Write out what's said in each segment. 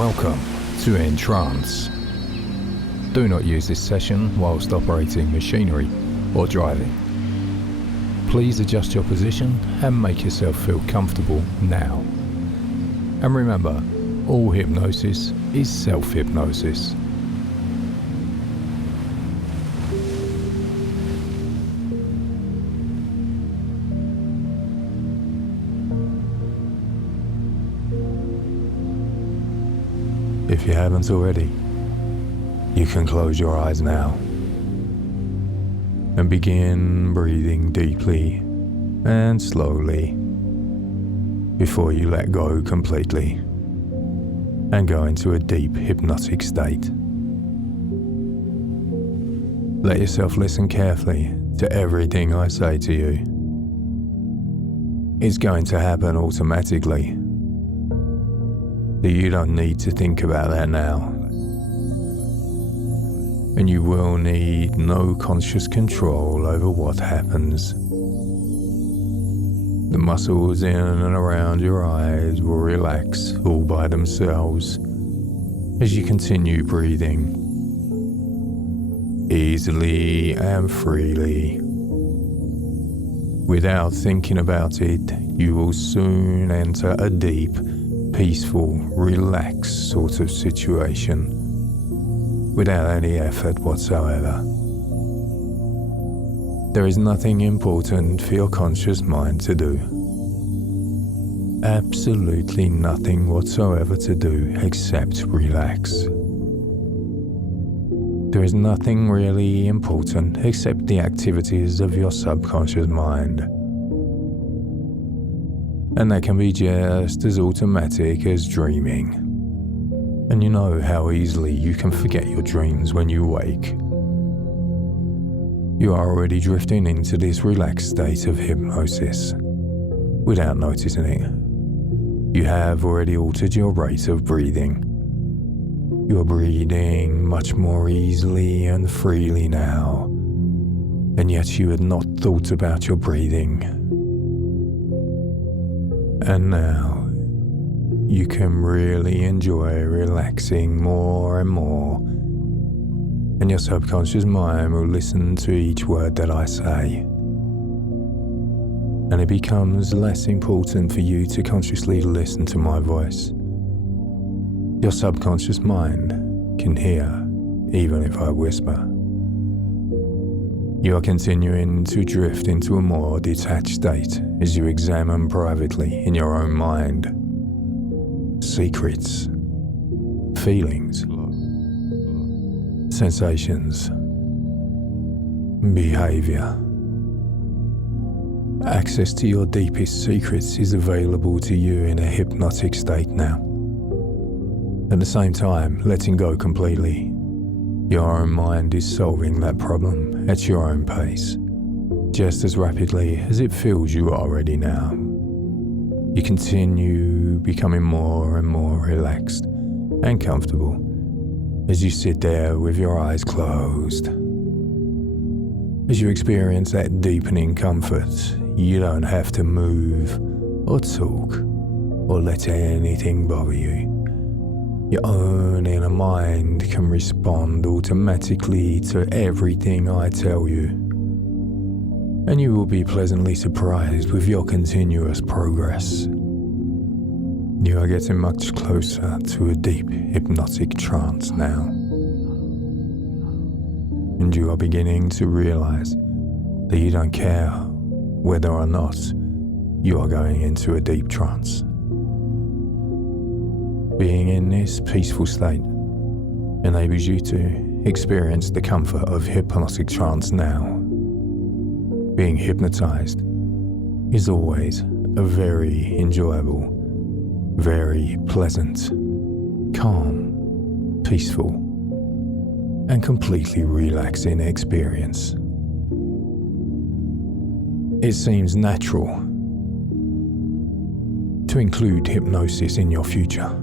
Welcome to EnTrance. Do not use this session whilst operating machinery or driving. Please adjust your position and make yourself feel comfortable now. And remember, all hypnosis is self-hypnosis. If you haven't already, you can close your eyes now and begin breathing deeply and slowly before you let go completely and go into a deep hypnotic state. Let yourself listen carefully to everything I say to you. It's going to happen automatically. You don't need to think about that now. And you will need no conscious control over what happens. The muscles in and around your eyes will relax all by themselves as you continue breathing easily and freely. Without thinking about it, you will soon enter a deep, peaceful, relaxed sort of situation without any effort whatsoever. There is nothing important for your conscious mind to do. Absolutely nothing whatsoever to do except relax. There is nothing really important except the activities of your subconscious mind. And that can be just as automatic as dreaming. And you know how easily you can forget your dreams when you wake. You are already drifting into this relaxed state of hypnosis without noticing it. You have already altered your rate of breathing. You are breathing much more easily and freely now, and yet you had not thought about your breathing. And now, you can really enjoy relaxing more and more, and your subconscious mind will listen to each word that I say. And it becomes less important for you to consciously listen to my voice. Your subconscious mind can hear, even if I whisper. You are continuing to drift into a more detached state as you examine privately in your own mind secrets, feelings, sensations, behavior. Access to your deepest secrets is available to you in a hypnotic state now. At the same time, letting go completely. Your own mind is solving that problem at your own pace, just as rapidly as it feels you already now. You continue becoming more and more relaxed and comfortable as you sit there with your eyes closed. As you experience that deepening comfort, you don't have to move or talk or let anything bother you. Your own inner mind can respond automatically to everything I tell you, and you will be pleasantly surprised with your continuous progress. You are getting much closer to a deep hypnotic trance now, and you are beginning to realize that you don't care whether or not you are going into a deep trance. Being in this peaceful state enables you to experience the comfort of hypnotic trance now. Being hypnotized is always a very enjoyable, very pleasant, calm, peaceful, and completely relaxing experience. It seems natural to include hypnosis in your future.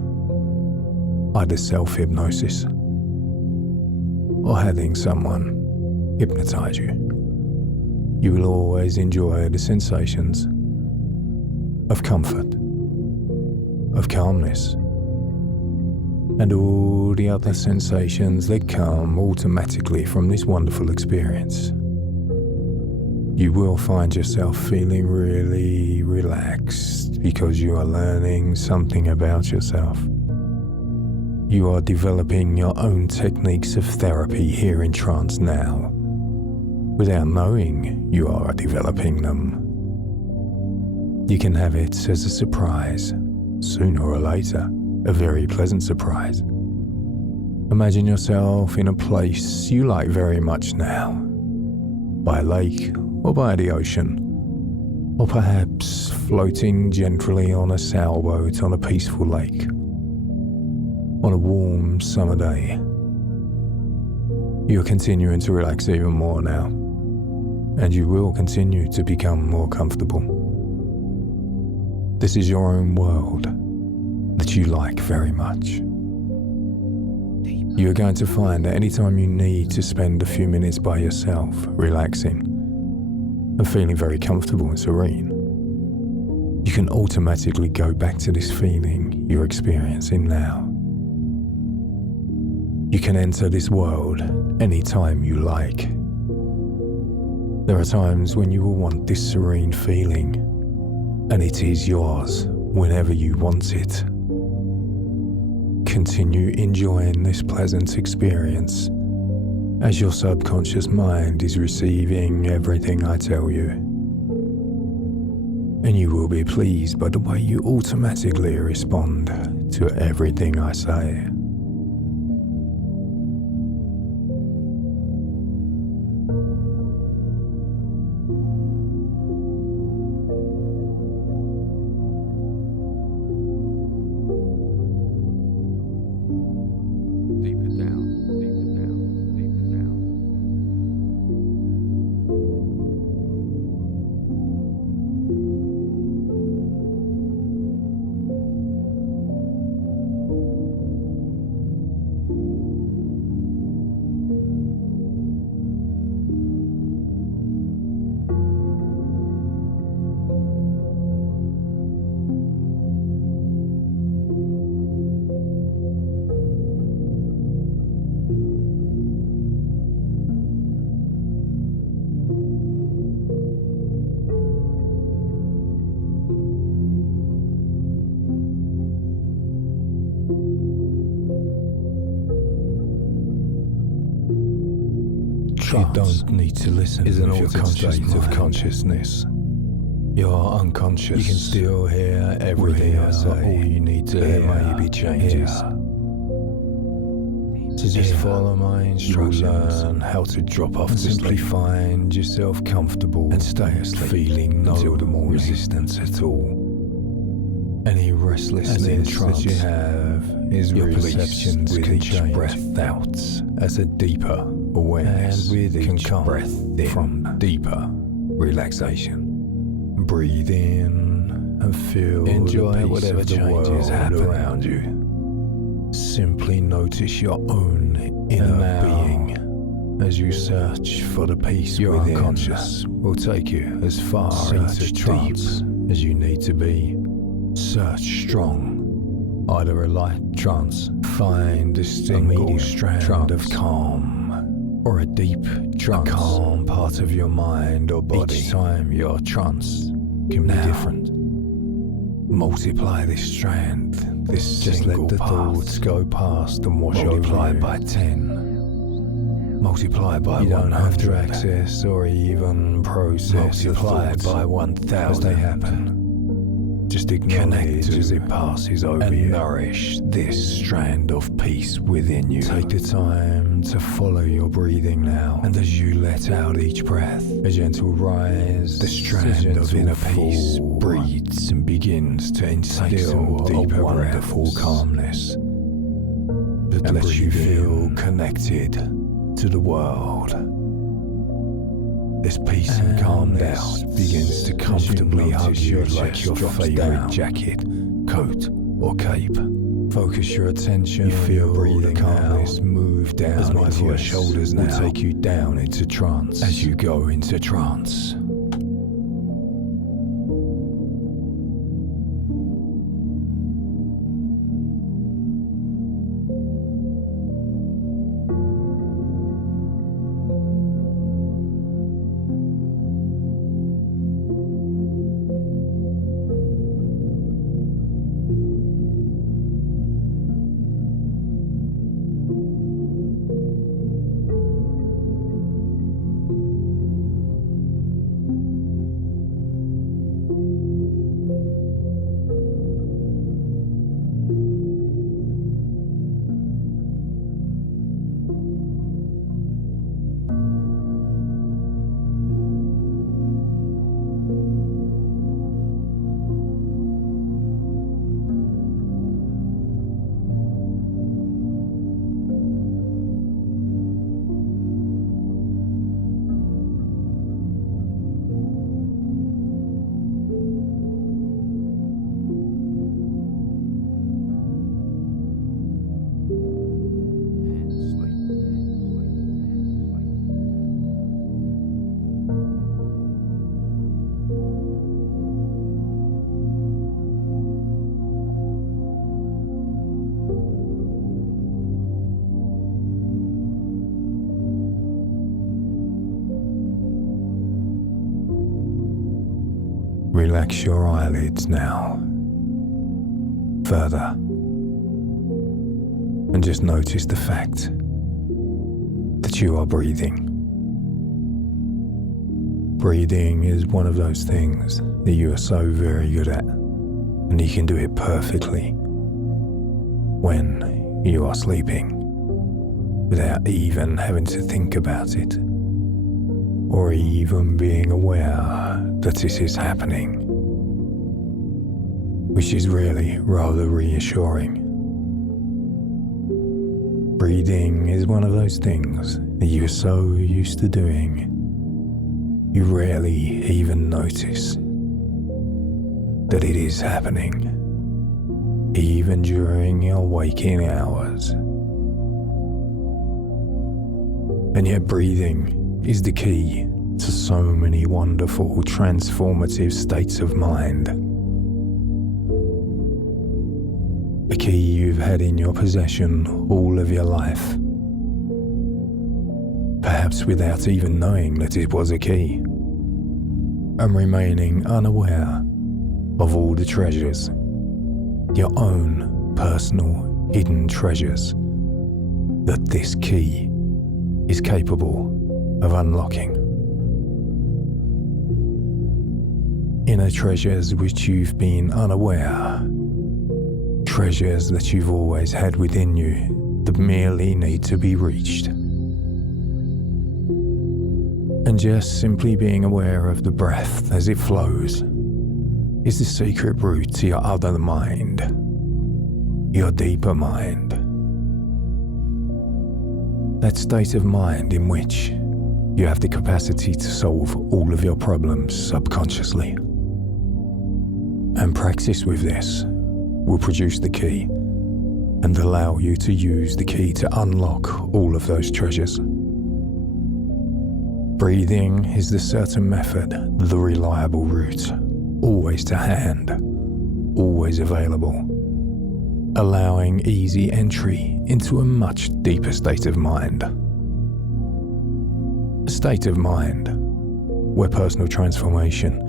Either self-hypnosis or having someone hypnotize you. You will always enjoy the sensations of comfort, of calmness, and all the other sensations that come automatically from this wonderful experience. You will find yourself feeling really relaxed because you are learning something about yourself. You are developing your own techniques of therapy here in trance now, without knowing you are developing them. You can have it as a surprise, sooner or later, a very pleasant surprise. Imagine yourself in a place you like very much now, by a lake or by the ocean, or perhaps floating gently on a sailboat on a peaceful lake, on a warm summer day. You're continuing to relax even more now, and you will continue to become more comfortable. This is your own world that you like very much. You are going to find that anytime you need to spend a few minutes by yourself, relaxing and feeling very comfortable and serene, you can automatically go back to this feeling you're experiencing now. You can enter this world anytime you like. There are times when you will want this serene feeling, and it is yours whenever you want it. Continue enjoying this pleasant experience as your subconscious mind is receiving everything I tell you. And you will be pleased by the way you automatically respond to everything I say. You don't need to listen is an altered state of consciousness. You're unconscious. You can still hear everything I say. All you need to hear maybe changes. So just follow my instructions. Learn how to drop off and simply find yourself comfortable and stay asleep, feeling no resistance at all. Any restlessness that you have is your perceptions with each breath out as a deeper awareness, and with each breath in from deeper relaxation. Breathe in and feel enjoy whatever changes happen around you. Simply notice your own inner being as you search for the peace your within. Unconscious will take you as far into trance as you need to be. Search strong, either a light trance, find a single strand of calm, or a deep trance, a calm part of your mind or body. Each time your trance can be different. Multiply this strand, this just let the thoughts go past and wash over you. Multiply by 10. Multiply by 100. You don't have to access or even process. Multiply by 1,000 as they happen. Just acknowledge as it passes over and you. Nourish this strand of peace within you. Take the time to follow your breathing now, and as you let out each breath, a gentle rise, the strand of inner peace breathes and begins to instill deeper wonderful calmness that lets you feel connected to the world. This peace and calm doubt begins to comfortably hug you like your favorite jacket, coat, or cape. Focus your attention. You feel breathing calmness move down as into your shoulders now. Will take you down into trance as you go into trance. Relax your eyelids now, further, and just notice the fact that you are breathing. Breathing is one of those things that you are so very good at, and you can do it perfectly when you are sleeping, without even having to think about it, or even being aware that this is happening, which is really rather reassuring. Breathing is one of those things that you're so used to doing, you rarely even notice that it is happening, even during your waking hours. And yet breathing is the key to so many wonderful, transformative states of mind. A key you've had in your possession all of your life, perhaps without even knowing that it was a key, and remaining unaware of all the treasures, your own personal hidden treasures, that this key is capable of unlocking. Inner treasures which you've been unaware, treasures that you've always had within you that merely need to be reached. And just simply being aware of the breath as it flows is the secret route to your other mind, your deeper mind. That state of mind in which you have the capacity to solve all of your problems subconsciously. And practice with this will produce the key and allow you to use the key to unlock all of those treasures. Breathing is the certain method, the reliable route, always to hand, always available, allowing easy entry into a much deeper state of mind. A state of mind where personal transformation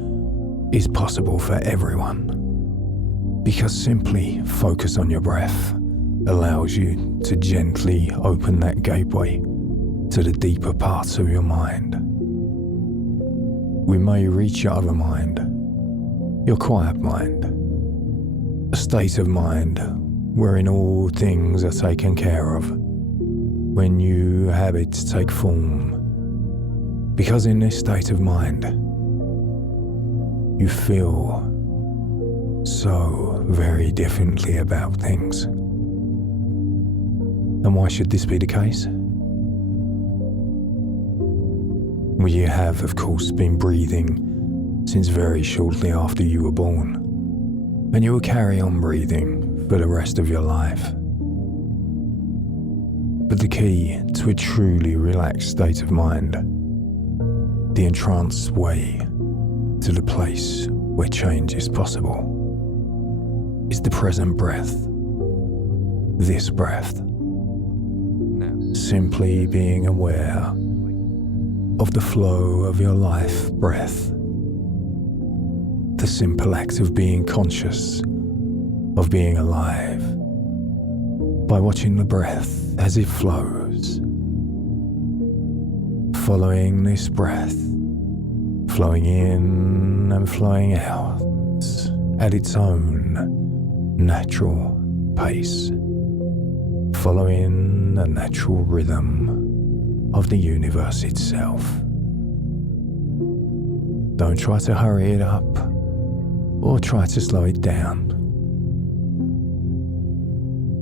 is possible for everyone, because simply focus on your breath allows you to gently open that gateway to the deeper parts of your mind. We may reach your other mind, your quiet mind, a state of mind wherein all things are taken care of, when new habits take form. Because in this state of mind, you feel so very differently about things. And why should this be the case? Well, you have, of course, been breathing since very shortly after you were born, and you will carry on breathing for the rest of your life. But the key to a truly relaxed state of mind, the EnTrance way to the place where change is possible, is the present breath. This breath. Simply being aware of the flow of your life breath. The simple act of being conscious, of being alive, by watching the breath as it flows. Following this breath, flowing in and flowing out at its own natural pace, following the natural rhythm of the universe itself. Don't try to hurry it up or try to slow it down.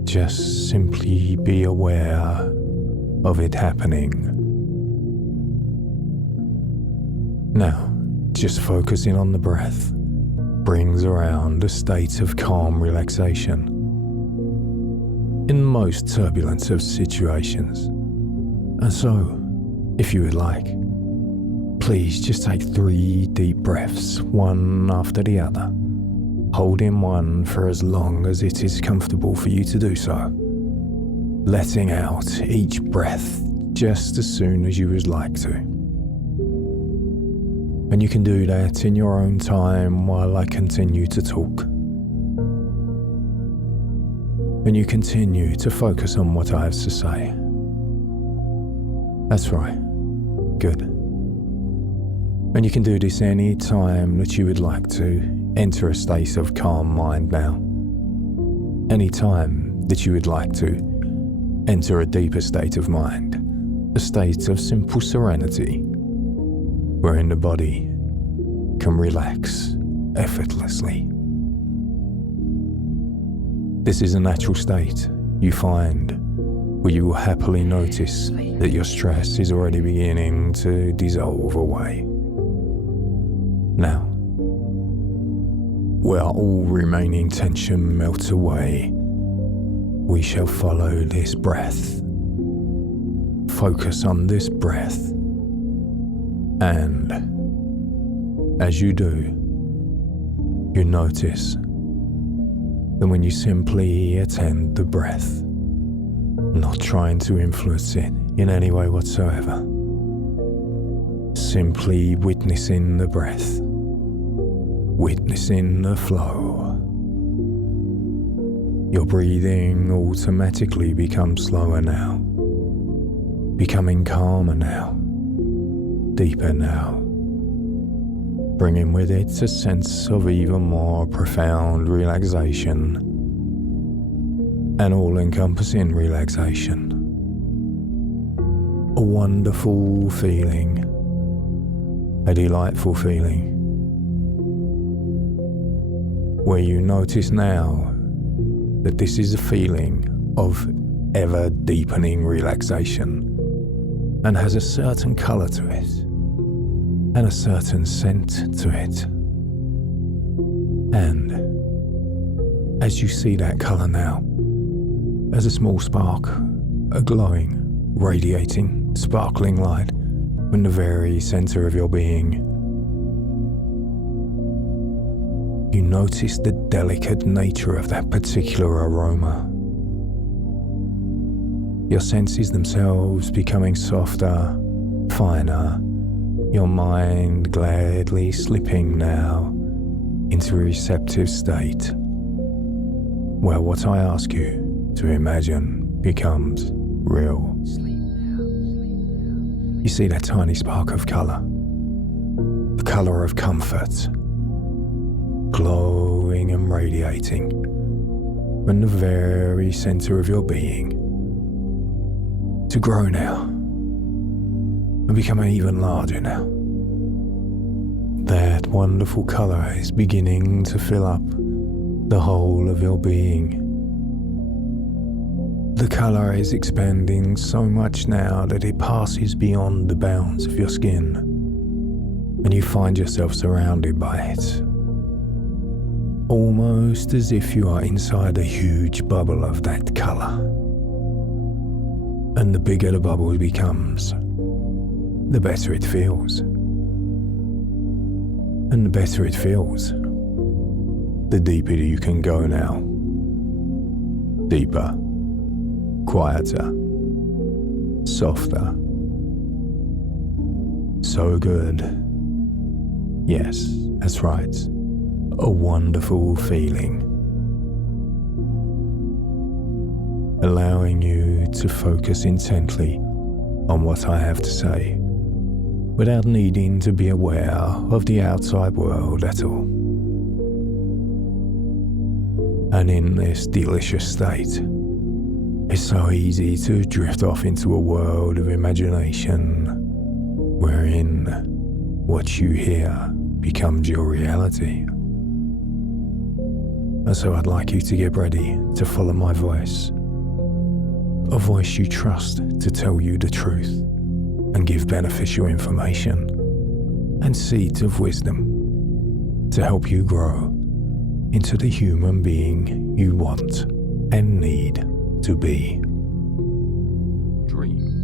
Just simply be aware of it happening. Now, just focusing on the breath brings around a state of calm relaxation in most turbulent of situations. And so, if you would like, please just take 3 deep breaths, one after the other, holding one for as long as it is comfortable for you to do so, letting out each breath just as soon as you would like to. And you can do that in your own time while I continue to talk. And you continue to focus on what I have to say. That's right. Good. And you can do this any time that you would like to. Enter a state of calm mind now. Any time that you would like to enter a deeper state of mind. A state of simple serenity, wherein the body can relax effortlessly. This is a natural state you find where you will happily notice that your stress is already beginning to dissolve away. Now, where all remaining tension melts away, we shall follow this breath. Focus on this breath, and as you do, you notice that when you simply attend the breath, not trying to influence it in any way whatsoever, simply witnessing the breath, witnessing the flow, your breathing automatically becomes slower now, becoming calmer now, deeper now, bringing with it a sense of even more profound relaxation, an all-encompassing relaxation, a wonderful feeling, a delightful feeling, where you notice now that this is a feeling of ever-deepening relaxation and has a certain colour to it and a certain scent to it. And as you see that colour now, as a small spark, a glowing, radiating, sparkling light from the very centre of your being, you notice the delicate nature of that particular aroma. Your senses themselves becoming softer, finer, your mind gladly slipping now into a receptive state, where what I ask you to imagine becomes real. You see that tiny spark of colour, the colour of comfort, glowing and radiating from the very centre of your being, to grow now and become even larger now. That wonderful colour is beginning to fill up the whole of your being. The colour is expanding so much now that it passes beyond the bounds of your skin, and you find yourself surrounded by it, almost as if you are inside a huge bubble of that colour. And the bigger the bubble becomes, the better it feels. And the better it feels, the deeper you can go now. Deeper, quieter, softer. So good. Yes, that's right. A wonderful feeling. Allowing you to focus intently on what I have to say, without needing to be aware of the outside world at all. And in this delicious state, it's so easy to drift off into a world of imagination, wherein what you hear becomes your reality. And so I'd like you to get ready to follow my voice, a voice you trust to tell you the truth and give beneficial information and seeds of wisdom to help you grow into the human being you want and need to be. Dream.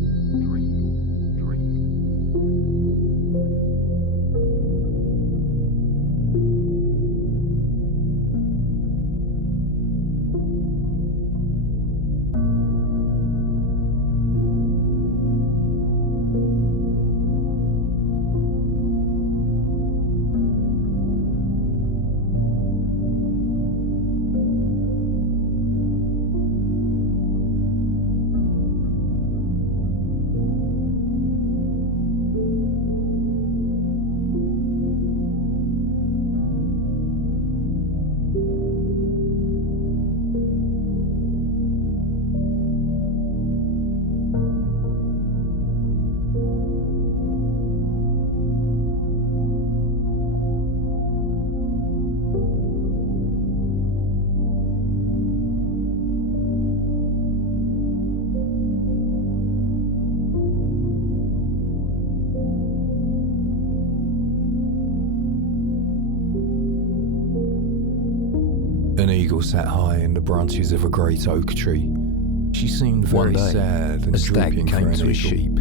An eagle sat high in the branches of a great oak tree. She seemed very sad and drooping for an eagle. Sheep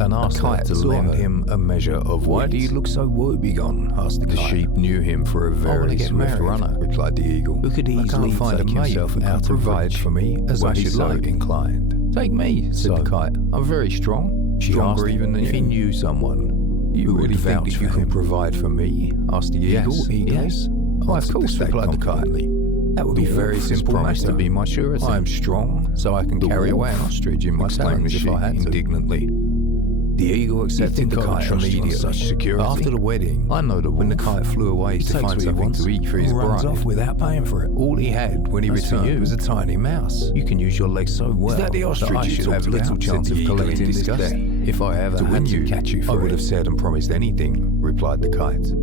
and asked her to lend him a measure of wheat. "Why do you look so woebegone?" asked the kite. The sheep knew him for a very swift runner, replied the eagle, who could easily find himself and provide for me as I should like. Inclined. "Take me," said the kite. "I'm very strong." She asked him if he knew someone who would think that you could provide for me, asked the eagle. Yes. "Oh, of course," replied the kite. "That would be very simple matter to be my surety. I am strong, so I can carry away an ostrich in my talons if I had to." Indignantly. The eagle accepted the kite immediately. Such security? After the wedding, I know that when the kite flew away to find something to eat for his bride, runs off without paying for it. All he had when he returned was a tiny mouse. You can use your legs so well. Is that the ostrich? I should have little chance of collecting this debt. If I ever had to catch you for it, I would have said and promised anything, replied the kite.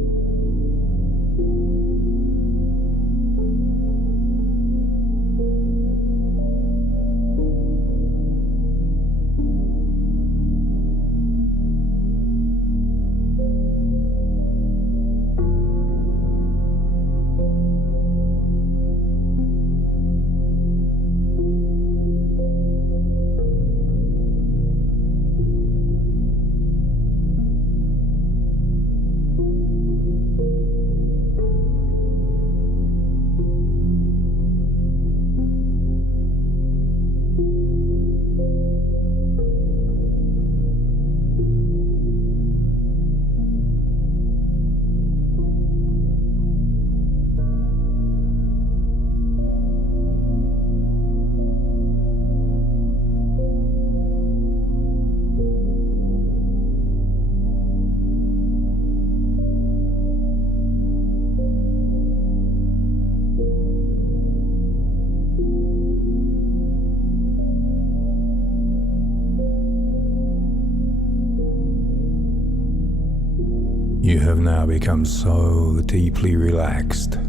You have now become so deeply relaxed,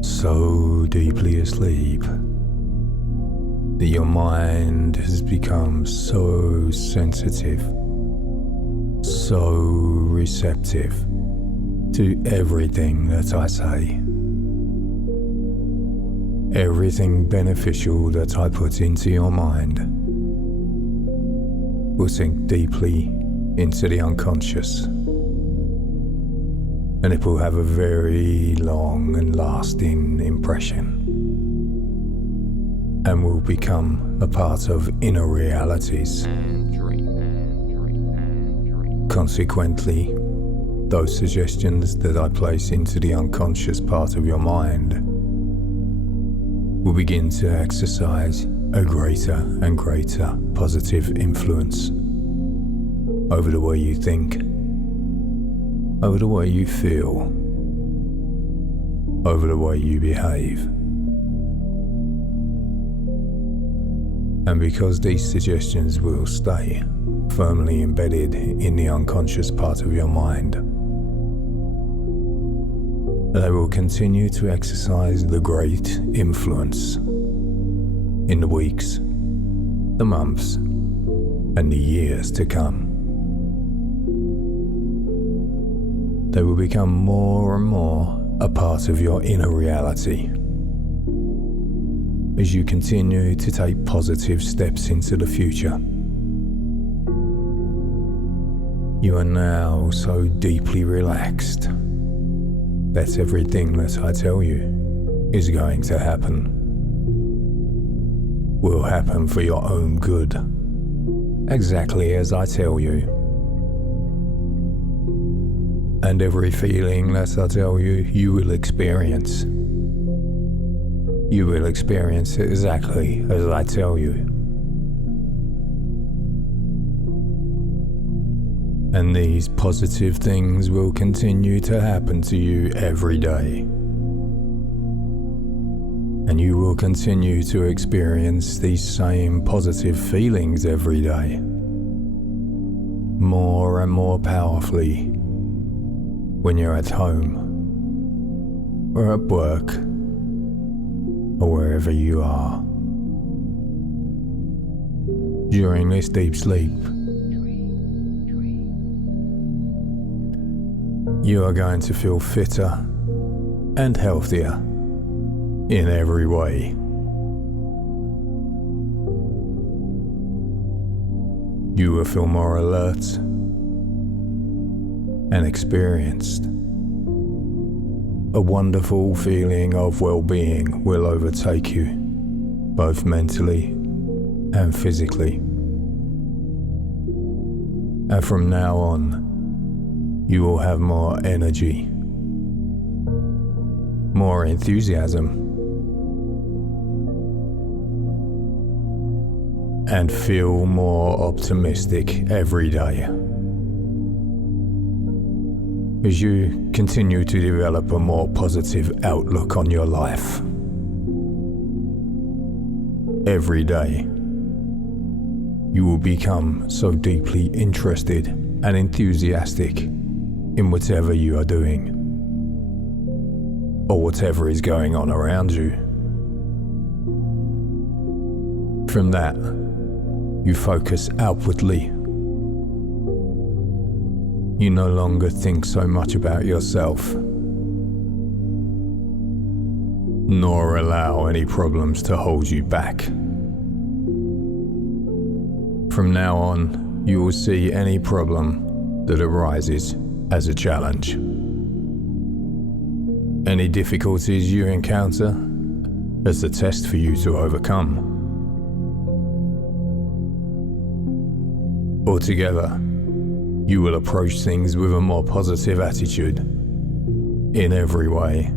so deeply asleep, that your mind has become so sensitive, so receptive to everything that I say. Everything beneficial that I put into your mind will sink deeply into the unconscious. And it will have a very long and lasting impression, and will become a part of inner realities. Consequently, those suggestions that I place into the unconscious part of your mind will begin to exercise a greater and greater positive influence over the way you think, over the way you feel, over the way you behave. And because these suggestions will stay firmly embedded in the unconscious part of your mind, they will continue to exercise the great influence in the weeks, the months, and the years to come. They will become more and more a part of your inner reality as you continue to take positive steps into the future. You are now so deeply relaxed that everything that I tell you is going to happen will happen for your own good, exactly as I tell you. And every feeling that I tell you, you will experience. You will experience it exactly as I tell you. And these positive things will continue to happen to you every day. And you will continue to experience these same positive feelings every day, more and more powerfully, when you're at home, or at work, or wherever you are. During this deep sleep, you are going to feel fitter and healthier in every way. You will feel more alert and experienced. A wonderful feeling of well-being will overtake you, both mentally and physically. And from now on, you will have more energy, more enthusiasm, and feel more optimistic every day. As you continue to develop a more positive outlook on your life. Every day, you will become so deeply interested and enthusiastic in whatever you are doing, or whatever is going on around you. From that, you focus outwardly. You no longer think so much about yourself, nor allow any problems to hold you back. From now on, you will see any problem that arises as a challenge. Any difficulties you encounter as a test for you to overcome. Altogether, you will approach things with a more positive attitude in every way.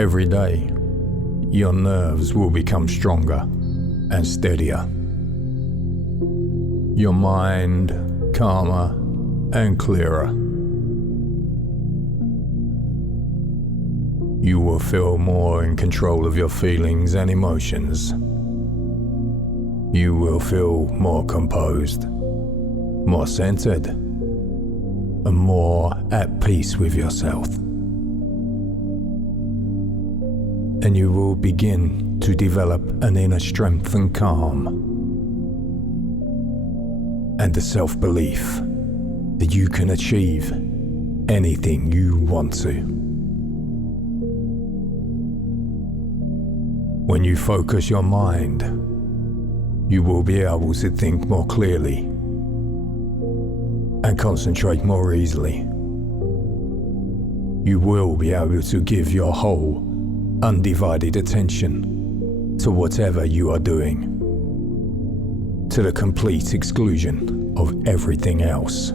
Every day, your nerves will become stronger and steadier. Your mind calmer and clearer. You will feel more in control of your feelings and emotions. You will feel more composed, more centered, and more at peace with yourself. And you will begin to develop an inner strength and calm, and a self-belief that you can achieve anything you want to. When you focus your mind, you will be able to think more clearly and concentrate more easily. You will be able to give your whole, undivided attention to whatever you are doing, to the complete exclusion of everything else.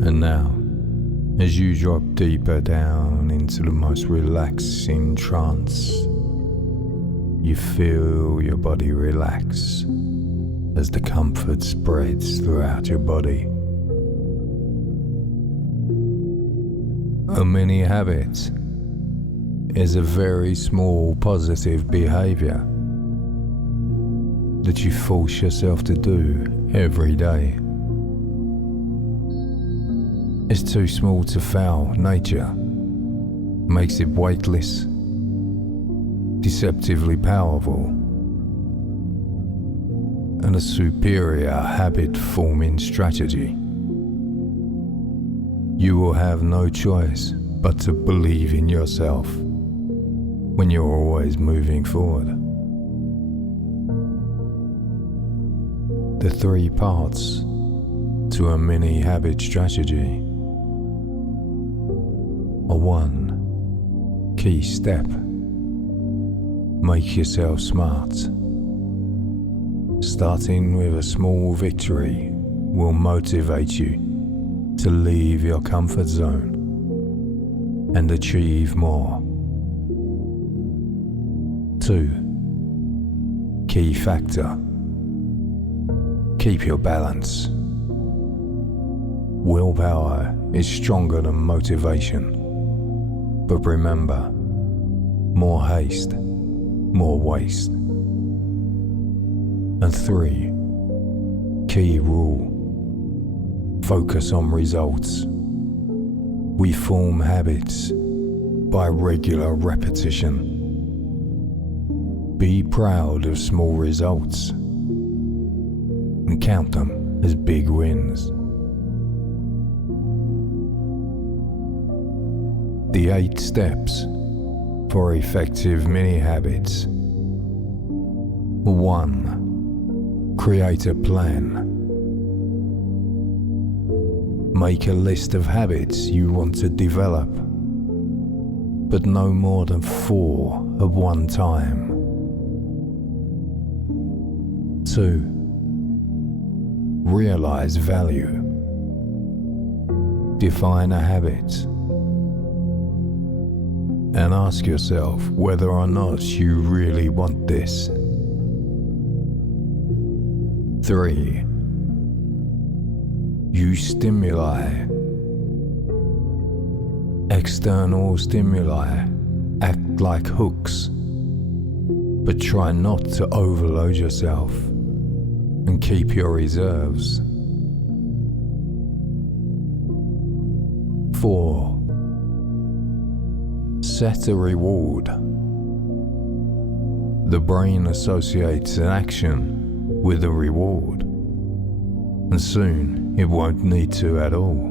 And now, as you drop deeper down into the most relaxing trance, you feel your body relax as the comfort spreads throughout your body. A mini habit is a very small positive behavior that you force yourself to do every day. It's too small to fail. Nature makes it weightless, deceptively powerful, and a superior habit-forming strategy. You will have no choice but to believe in yourself when you're always moving forward. The 3 parts to a mini habit strategy are: 1. Key step. Make yourself smart. Starting with a small victory will motivate you to leave your comfort zone and achieve more. 2. Key factor. Keep your balance. Willpower is stronger than motivation, but remember, more haste, more waste. And 3. Key rule. Focus on results. We form habits by regular repetition. Be proud of small results and count them as big wins. The 8 steps for effective mini habits. 1. Create a plan. Make a list of habits you want to develop, but no more than 4 at one time. 2. Realize value. Define a habit and ask yourself whether or not you really want this. 3. Use stimuli. External stimuli act like hooks, but try not to overload yourself and keep your reserves. 4. Set a reward. The brain associates an action with a reward, and soon it won't need to at all.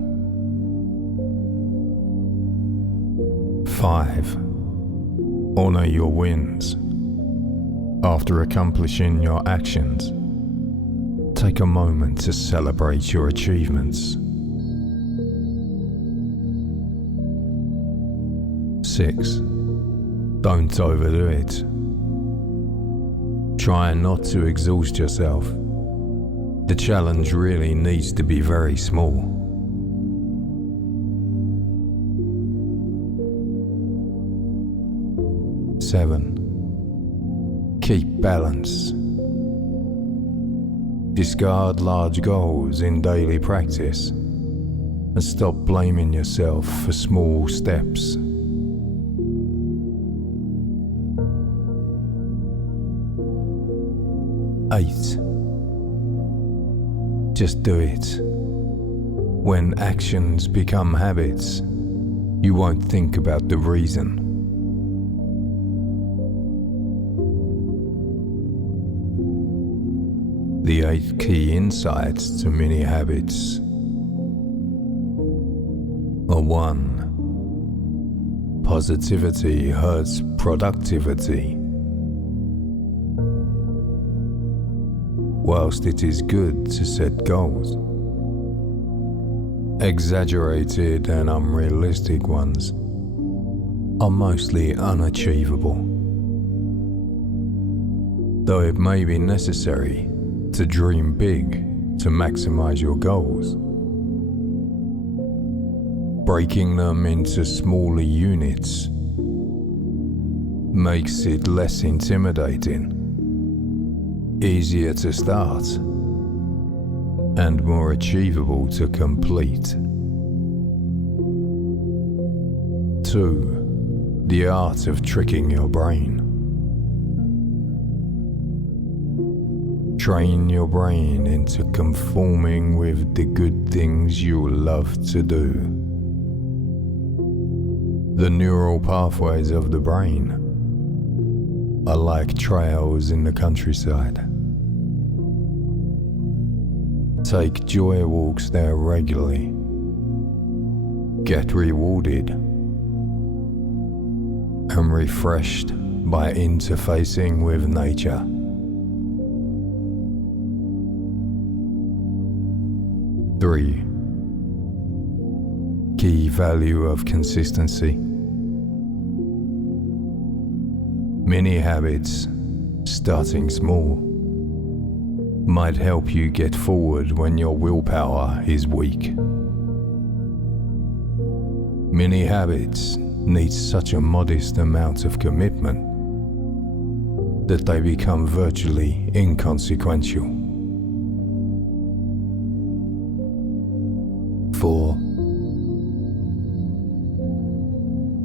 5. Honor your wins. After accomplishing your actions, take a moment to celebrate your achievements. 6. Don't overdo it. Try not to exhaust yourself. The challenge really needs to be very small. 7. Keep balance. Discard large goals in daily practice and stop blaming yourself for small steps. 8. Just do it. When actions become habits, you won't think about the reason. The 8 key insights to mini habits are: 1. Positivity hurts productivity. Whilst it is good to set goals, exaggerated and unrealistic ones are mostly unachievable. Though it may be necessary to dream big to maximize your goals, breaking them into smaller units makes it less intimidating, easier to start, and more achievable to complete. 2. The art of tricking your brain. Train your brain into conforming with the good things you love to do. The neural pathways of the brain are like trails in the countryside. Take joy walks there regularly. Get rewarded and refreshed by interfacing with nature. Three, key value of consistency. Mini habits, starting small, might help you get forward when your willpower is weak. Many habits need such a modest amount of commitment that they become virtually inconsequential. 4.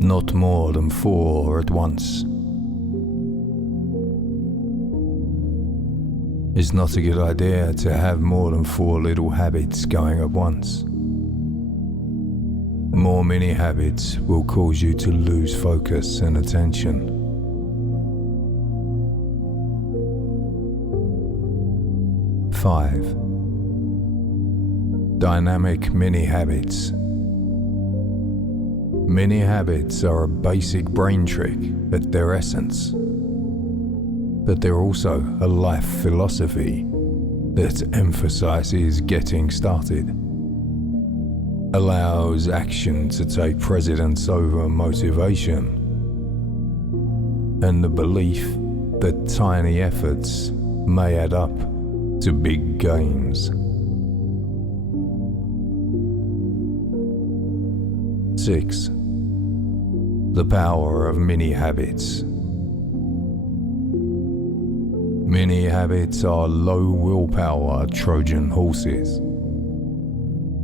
Not more than 4 at once. It's not a good idea to have more than 4 little habits going at once. More mini habits will cause you to lose focus and attention. 5. Dynamic mini habits. Mini habits are a basic brain trick at their essence, but they're also a life philosophy that emphasizes getting started, allows action to take precedence over motivation, and the belief that tiny efforts may add up to big gains. 6. The power of mini habits. Mini habits are low willpower Trojan horses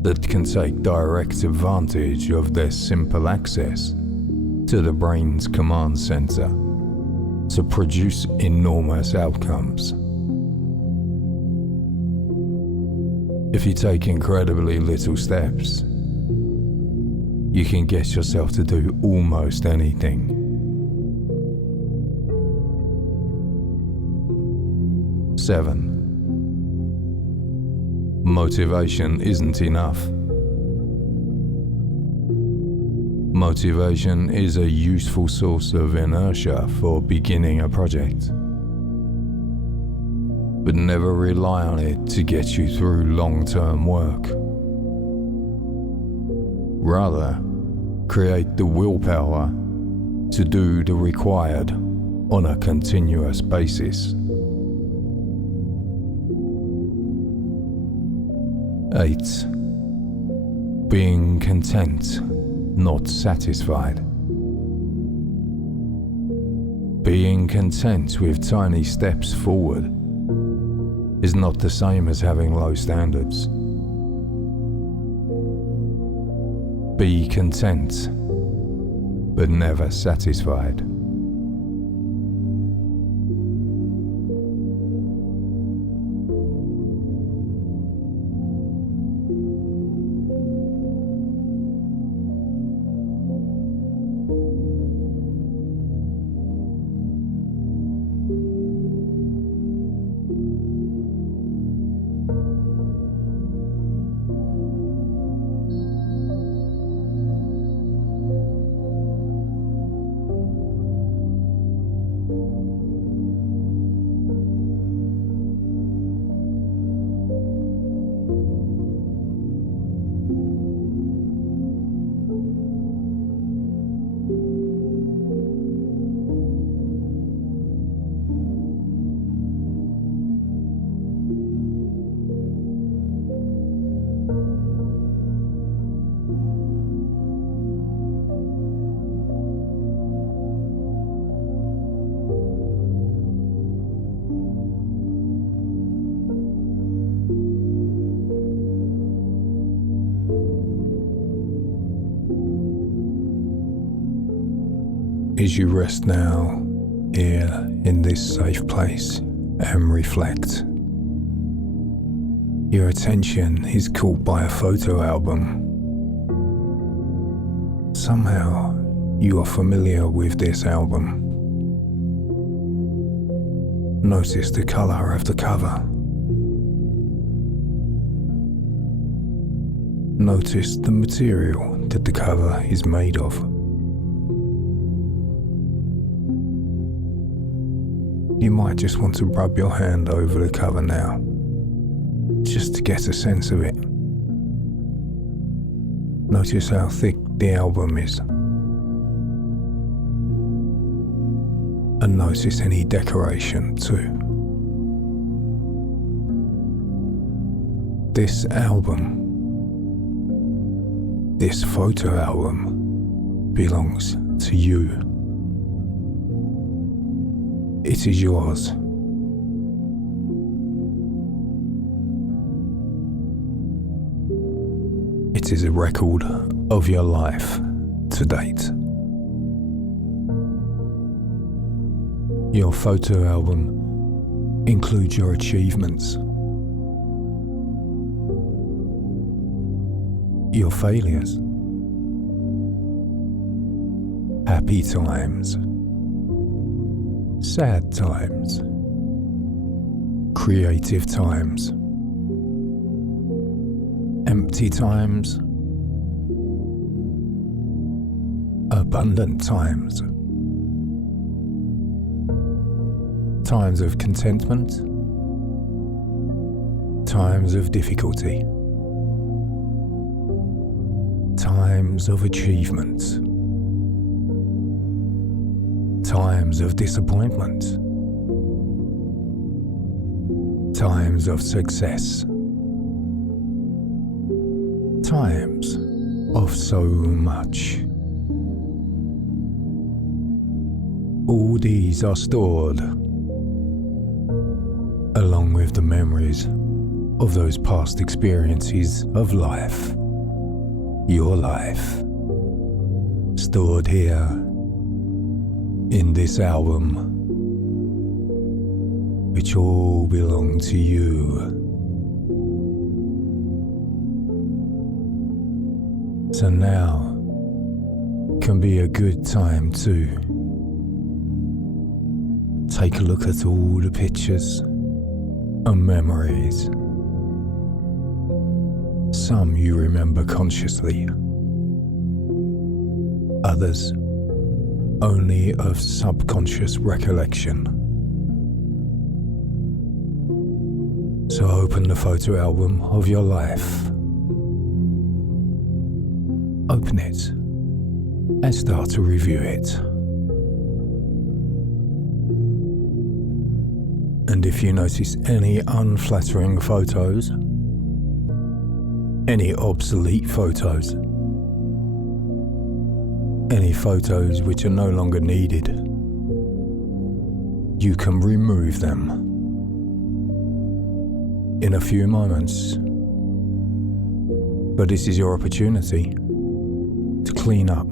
that can take direct advantage of their simple access to the brain's command center to produce enormous outcomes. If you take incredibly little steps, you can get yourself to do almost anything. 7. Motivation isn't enough. Motivation is a useful source of inertia for beginning a project, but never rely on it to get you through long-term work. Rather, create the willpower to do the required on a continuous basis. 8. Being content, not satisfied. Being content with tiny steps forward is not the same as having low standards. Be content, but never satisfied. As you rest now, here in this safe place, and reflect, your attention is caught by a photo album. Somehow, you are familiar with this album. Notice the color of the cover. Notice the material that the cover is made of. You might just want to rub your hand over the cover now, just to get a sense of it. Notice how thick the album is. And notice any decoration too. This album, this photo album, belongs to you. It is yours. It is a record of your life to date. Your photo album includes your achievements, your failures, happy times, sad times, creative times, empty times, abundant times, times of contentment, times of difficulty, times of achievement, times of disappointment, times of success, times of so much. All these are stored along with the memories of those past experiences of life, your life, stored here in this album, which all belong to you. So now can be a good time to take a look at all the pictures and memories. Some you remember consciously, others only of subconscious recollection. So open the photo album of your life. Open it and start to review it. And if you notice any unflattering photos, any obsolete photos, any photos which are no longer needed, you can remove them in a few moments. But this is your opportunity to clean up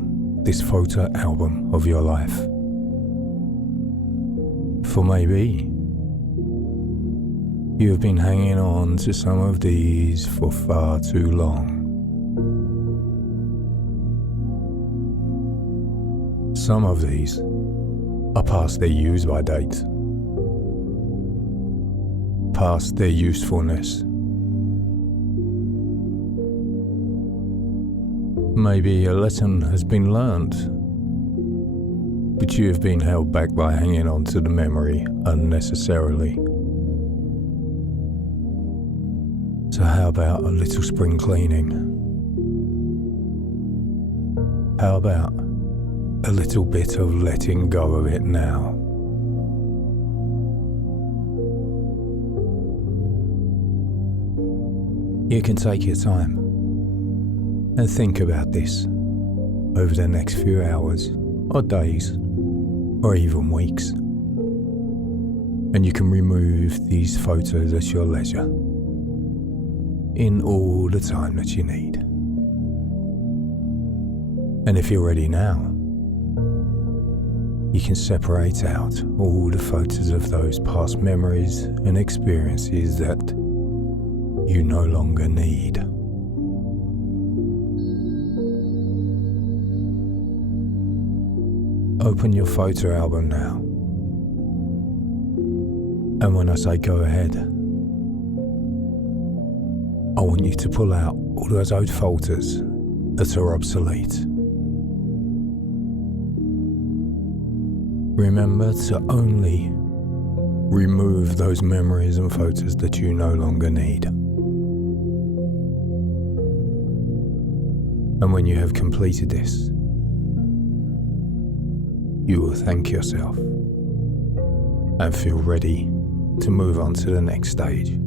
this photo album of your life. For maybe you have been hanging on to some of these for far too long. Some of these are past their use-by date, past their usefulness. Maybe a lesson has been learned, but you have been held back by hanging on to the memory unnecessarily. So how about a little spring cleaning? How about a little bit of letting go of it now? You can take your time and think about this over the next few hours or days or even weeks. And you can remove these photos at your leisure in all the time that you need. And if you're ready now, you can separate out all the photos of those past memories and experiences that you no longer need. Open your photo album now. And when I say go ahead, I want you to pull out all those old filters that are obsolete. Remember to only remove those memories and photos that you no longer need. And when you have completed this, you will thank yourself and feel ready to move on to the next stage.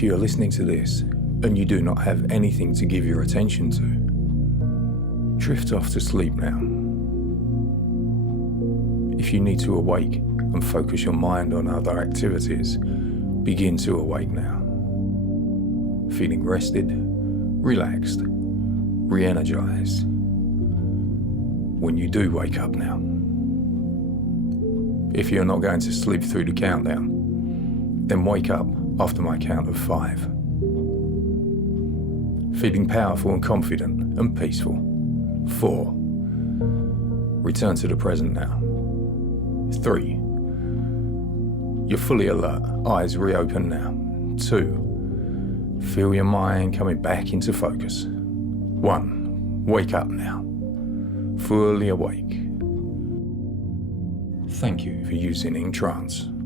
If you are listening to this and you do not have anything to give your attention to, drift off to sleep now. If you need to awake and focus your mind on other activities, begin to awake now. Feeling rested, relaxed, re-energized. When you do wake up now. If you're not going to sleep through the countdown, then wake up after my count of 5. Feeling powerful and confident and peaceful. 4. Return to the present now. 3. You're fully alert, eyes reopen now. 2. Feel your mind coming back into focus. 1. Wake up now. Fully awake. Thank you for using EnTrance.